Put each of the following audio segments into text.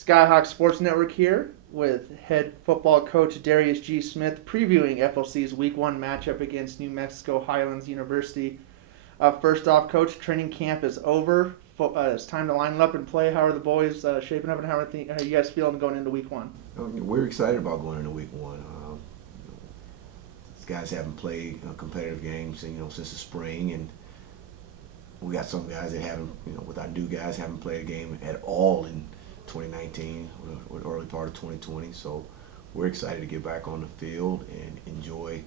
Skyhawks Sports Network here with head football coach Darrius G. Smith previewing FLC's Week One matchup against New Mexico Highlands University. First off, Coach, training camp is over. It's time to line up and play. How are the boys shaping up, and how are you guys feeling going into Week One? We're excited about going into Week One. These guys haven't played competitive games, since the spring, and we got some guys that haven't, with our new guys, haven't played a game at all in 2019 or early part of 2020. So we're excited to get back on the field and enjoy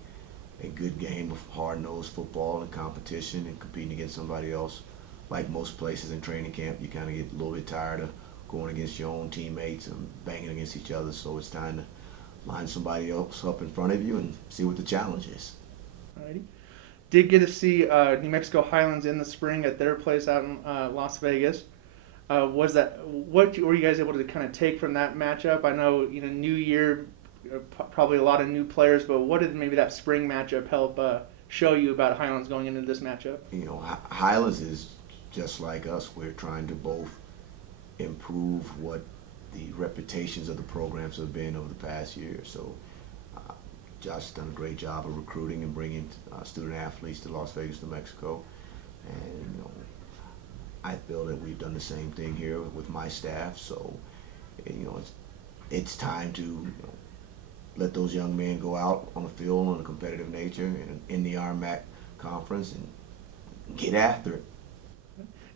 a good game of hard-nosed football and competition and competing against somebody else. Like most places in training camp, you kind of get a little bit tired of going against your own teammates and banging against each other. So it's time to line somebody else up in front of you and see what the challenge is. Alrighty. Did get to see New Mexico Highlands in the spring at their place out in Las Vegas. What were you guys able to kind of take from that matchup? I know new year, probably a lot of new players, but what did maybe that spring matchup help show you about Highlands going into this matchup? Highlands is just like us. We're trying to both improve what the reputations of the programs have been over the past year. So Josh has done a great job of recruiting and bringing student athletes to Las Vegas, New Mexico, and I feel that we've done the same thing here with my staff. So it's time to let those young men go out on the field on a competitive nature and in the RMAC conference and get after it.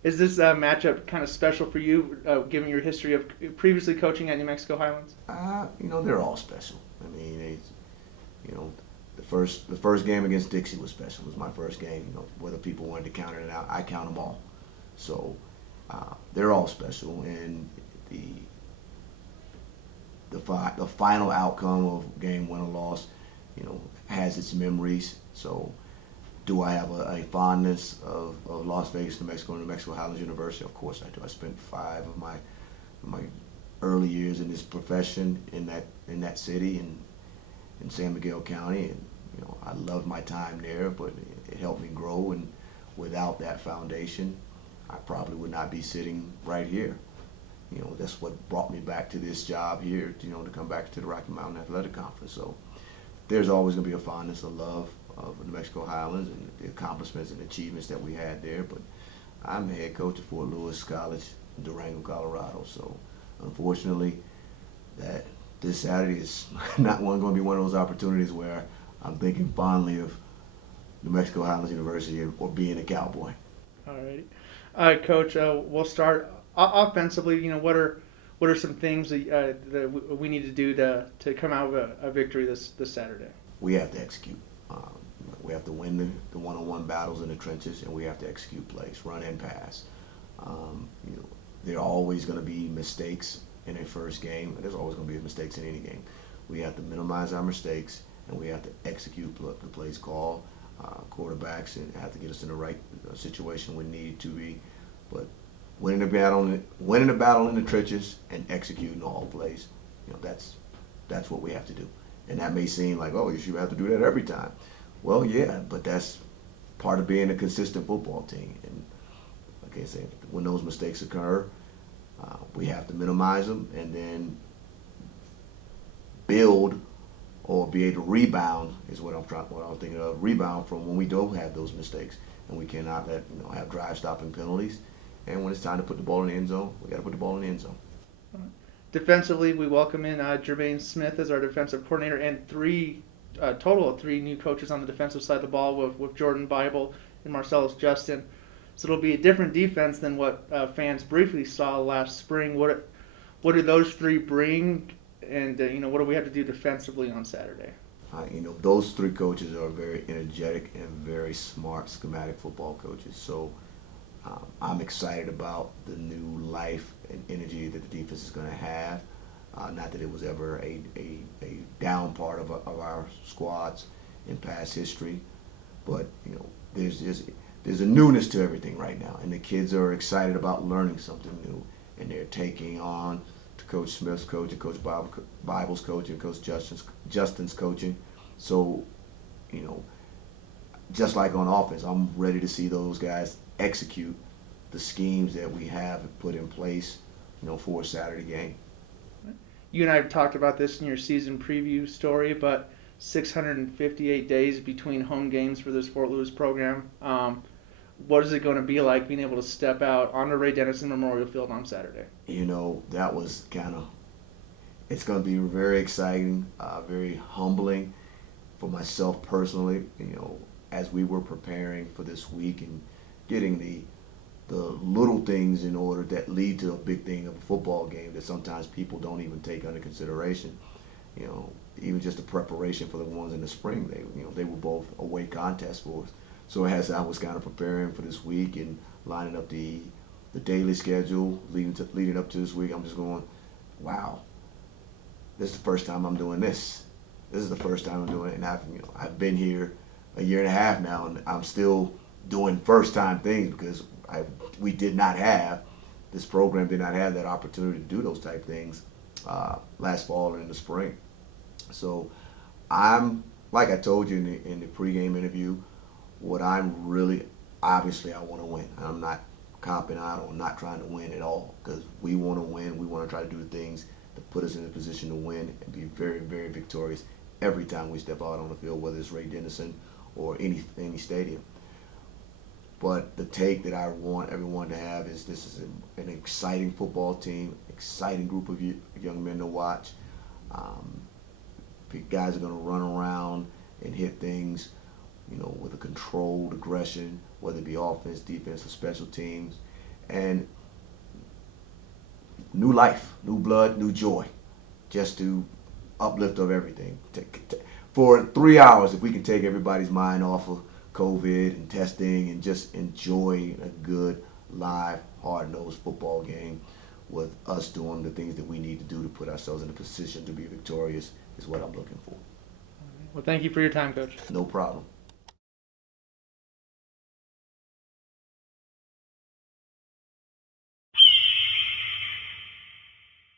Is this matchup kind of special for you, given your history of previously coaching at New Mexico Highlands? They're all special. I mean, the first game against Dixie was special. It was my first game. Whether people wanted to count it out, I count them all. So they're all special, and the final outcome of game win or loss, has its memories. So do I have a fondness of Las Vegas, New Mexico, and New Mexico Highlands University? Of course I do. I spent 5 of my early years in this profession in that city and in San Miguel County, and I loved my time there, but it helped me grow, and without that foundation, I probably would not be sitting right here. That's what brought me back to this job here, to come back to the Rocky Mountain Athletic Conference. So there's always going to be a fondness, a love of New Mexico Highlands and the accomplishments and achievements that we had there. But I'm the head coach at Fort Lewis College in Durango, Colorado. So unfortunately, that this Saturday is not going to be one of those opportunities where I'm thinking fondly of New Mexico Highlands University or being a Cowboy. Alrighty. Coach, we'll start offensively. What are some things that we need to do to come out with a victory this Saturday? We have to execute. We have to win the one-on-one battles in the trenches, and we have to execute plays, run and pass. There are always going to be mistakes in a first game, and there's always going to be mistakes in any game. We have to minimize our mistakes, and we have to execute the plays called. Quarterbacks and have to get us in the right situation when need to be, but winning the battle in the trenches and executing all plays, that's what we have to do. And that may seem like, oh, you should have to do that every time. Well, yeah, but that's part of being a consistent football team. And like I said, when those mistakes occur, we have to minimize them and then build or be able to rebound is what I'm thinking of. Rebound from when we don't have those mistakes, and we cannot have drive-stopping penalties. And when it's time to put the ball in the end zone, we got to put the ball in the end zone. Defensively, we welcome in Jermaine Smith as our defensive coordinator, and total of three new coaches on the defensive side of the ball with Jordan Bible and Marcellus Justin. So it'll be a different defense than what fans briefly saw last spring. What do those three bring? And what do we have to do defensively on Saturday? Those three coaches are very energetic and very smart schematic football coaches. So I'm excited about the new life and energy that the defense is going to have. Not that it was ever a down part of our squads in past history, but there's a newness to everything right now, and the kids are excited about learning something new, and they're taking on to Coach Smith's coach and Coach Bible's coach and Coach Justin's coaching. So, just like on offense, I'm ready to see those guys execute the schemes that we have put in place, for a Saturday game. You and I have talked about this in your season preview story, but 658 days between home games for this Fort Lewis program. What is it going to be like being able to step out onto Ray Dennison Memorial Field on Saturday? That was it's going to be very exciting, very humbling for myself personally, as we were preparing for this week and getting the little things in order that lead to a big thing of a football game that sometimes people don't even take under consideration. Even just the preparation for the ones in the spring, they were both away contests for us. So as I was kind of preparing for this week and lining up the daily schedule leading up to this week, I'm just going, wow, this is the first time I'm doing this. This is the first time I'm doing it, and I've been here a year and a half now, and I'm still doing first time things because this program did not have that opportunity to do those type things last fall and in the spring. So I'm, like I told you in the pregame interview, what I'm really, obviously I want to win. I'm not copping out or not trying to win at all because we want to win. We want to try to do the things that put us in a position to win and be very, very victorious every time we step out on the field, whether it's Ray Dennison or any stadium. But the take that I want everyone to have is this is an exciting football team, exciting group of young men to watch. Guys are going to run around and hit things, with a controlled aggression, whether it be offense, defense, or special teams. And new life, new blood, new joy, just to uplift of everything. For 3 hours, if we can take everybody's mind off of COVID and testing and just enjoy a good, live, hard-nosed football game with us doing the things that we need to do to put ourselves in a position to be victorious is what I'm looking for. Well, thank you for your time, Coach. No problem.